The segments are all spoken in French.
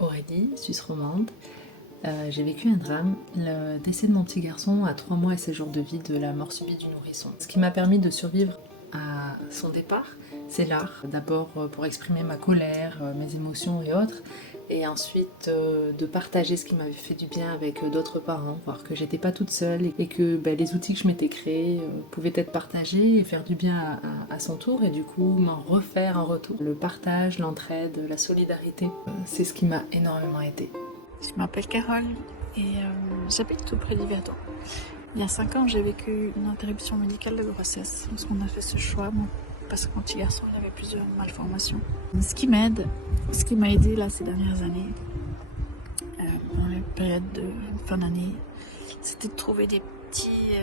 Aurélie, Suisse romande. J'ai vécu un drame, le décès de mon petit garçon à 3 mois et 7 jours de vie de la mort subite du nourrisson. Ce qui m'a permis de survivre à son départ, c'est l'art. D'abord pour exprimer ma colère, mes émotions et autres, et ensuite de partager ce qui m'avait fait du bien avec d'autres parents, voir que j'étais pas toute seule et que les outils que je m'étais créés pouvaient être partagés et faire du bien à son tour, et du coup m'en refaire en retour. Le partage, l'entraide, la solidarité, c'est ce qui m'a énormément aidée. Je m'appelle Carole et j'habite tout près d'Yverdon. Il y a 5 ans, j'ai vécu une interruption médicale de grossesse. Parce qu'on a fait ce choix, parce que mon petit garçon il avait plusieurs malformations. Ce qui m'a aidé là ces dernières années, dans les périodes de fin d'année, c'était de trouver des petits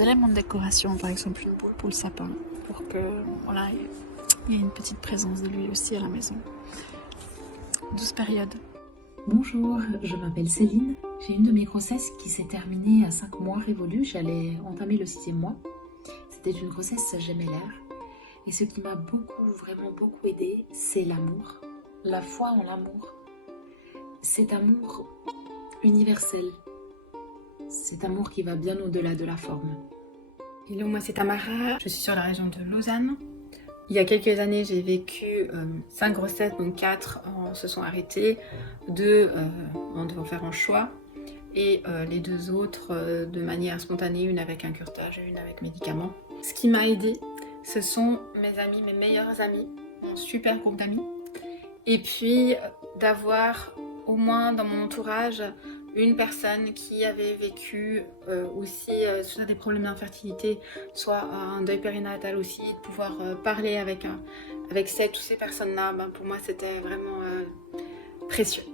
éléments de décoration, par exemple une boule pour le sapin, pour que voilà, il y ait une petite présence de lui aussi à la maison. 12 périodes. Bonjour, je m'appelle Céline. J'ai une de mes grossesses qui s'est terminée à 5 mois révolus. J'allais entamer le 6e mois. C'était une grossesse gémellaire. Et ce qui m'a vraiment beaucoup aidée, c'est l'amour. La foi en l'amour. Cet amour universel. Cet amour qui va bien au-delà de la forme. Hello, moi c'est Tamara, je suis sur la région de Lausanne. Il y a quelques années, j'ai vécu 5 grossesses, donc 4 se sont arrêtées, 2 on devait faire un choix, et les 2 autres de manière spontanée, une avec un curetage et une avec médicaments. Ce qui m'a aidée, ce sont mes amis, mes meilleurs amis, mon super groupe d'amis, et puis d'avoir au moins dans mon entourage une personne qui avait vécu aussi soit des problèmes d'infertilité, soit un deuil périnatal aussi, de pouvoir parler avec toutes ces personnes-là, pour moi c'était vraiment précieux.